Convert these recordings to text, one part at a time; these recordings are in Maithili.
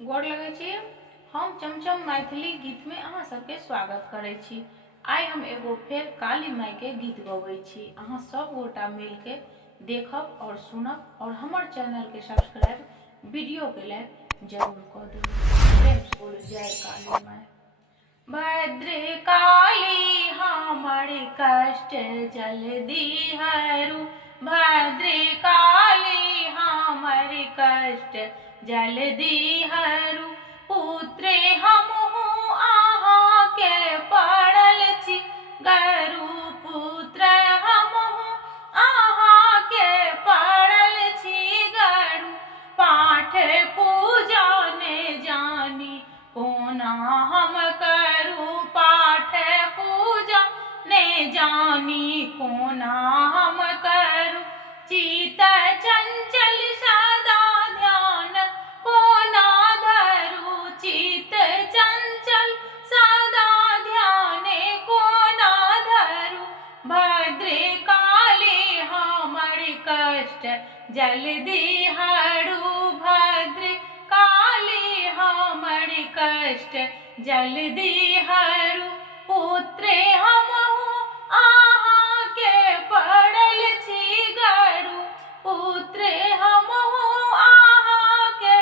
गोर लगै छी। हम चमचम मैथिली गीत में अहाँ सबके स्वागत करै छी। आइ हम एगो फेर काली माई के गीत गबै छी। अहाँ सब गोटा मिल के देखब और सुनब और हमर चैनल के सब्सक्राइब वीडियो के लाइक जरूर कर देब। जय काली माई। भद्र काली हमर कष्ट जल्दी हरू, भद्र काली हमर कष्ट जल्दी हरू। पुत्र हमहु अहाँ के पड़ल छी गरु, पुत्र हमहु अहाँ के पड़ल छी गरु। पाठ पूजा ने जानी कोना हम करू, पाठ पूजा ने जानी कोना हम करू। चित चंचल सदा ध्यान कोना धरू, चित चंचल सदा ध्यान कोना धरू। भद्र काली हमर कष्ट जल्दी हरू, भद्र काली हमर कष्ट जल्दी हरू। पुत्र हमहु अहाँ के पड़ल छी गरु, पुत्र हमहु अहाँ के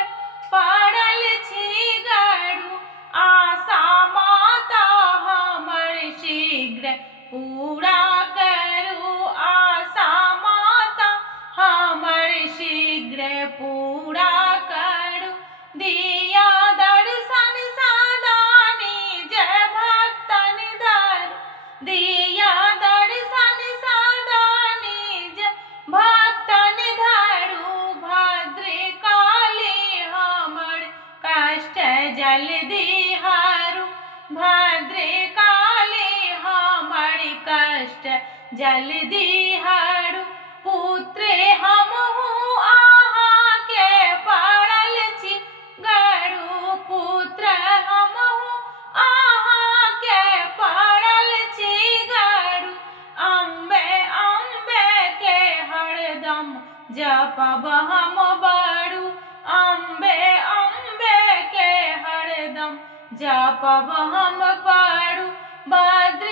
पड़ल छी गरु। आशा माता हमर शीघ्र पूरा करू, आशा माता हमर शीघ्र पूरा करू। दिया दर्शन सदा निज भक्तन धरू, दिया दर्शन सदा निज भक्तन धरू। भद्र काली हमर कष्ट जल्दी हरू, भद्र काली हमर कष्ट जल्दी हरू। पुत्र हमहु अहाँ के पड़ल छी गरु, पुत्र हमहु अहाँ के पड़ल छी गरु। अम्बे अम्बे के हरदम जपब हम बड़ू, अम्बे अम्बे के हरदम जपब हम बड़ू। भद्र